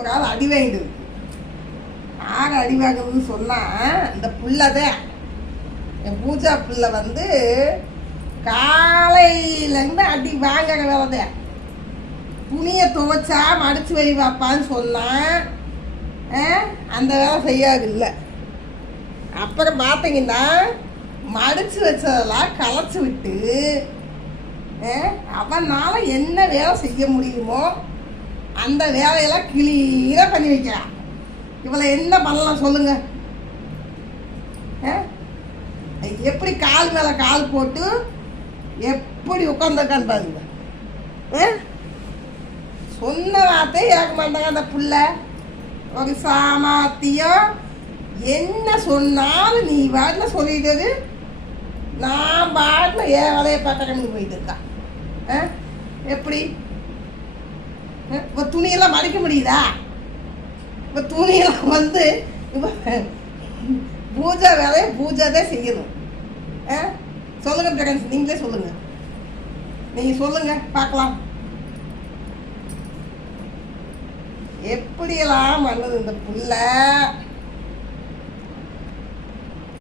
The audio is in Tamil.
ஒரு ஆள் அடி வாங்கிட்டு இருக்கு. யார் அடி வாங்குறதுன்னு சொன்னால் இந்த புள்ளதான் என் பூஜா பிள்ளை வந்து காலையிலேருந்து அடி வாங்குற வேலைதான். துணியை துவைச்சா மடித்து வை வாப்பான்னு சொன்னால் அந்த வேலை செய்யாது இல்லை. அப்புறம் பார்த்தீங்கன்னா மடித்து வச்சதெல்லாம் களைச்சி விட்டு அவனால் என்ன வேலை செய்ய முடியுமோ அந்த வேலையெல்லாம் கிளியராக பண்ணி வைக்கிறான். இவளை என்ன பண்ணலாம் சொல்லுங்க? எப்படி கால் மேலே கால் போட்டு எப்படி உட்காந்துருக்கான்னு பாருங்க. சொன்ன வார்த்தை இறக்க மாட்டாங்க அந்த பிள்ளை. ஒரு சாமர்த்தியம். என்ன சொன்னாலும் நீ பாட்டில் சொல்லிட்டது, நான் பாட்டில் ஏன் வேலையை பார்க்கணும்னு போயிட்டு இருக்கான். எப்படி இப்போ துணியெல்லாம் மடிக்க முடியுதா? இப்போ துணியெல்லாம் வந்து இப்போ பூஜை வேலையை பூஜை தான் செய்யணும். சொல்லுங்க பிரகாஷ், நீங்களே சொல்லுங்க. நீங்கள் சொல்லுங்க பார்க்கலாம். எப்படியெல்லாம் பண்ணுது இந்த புள்ள.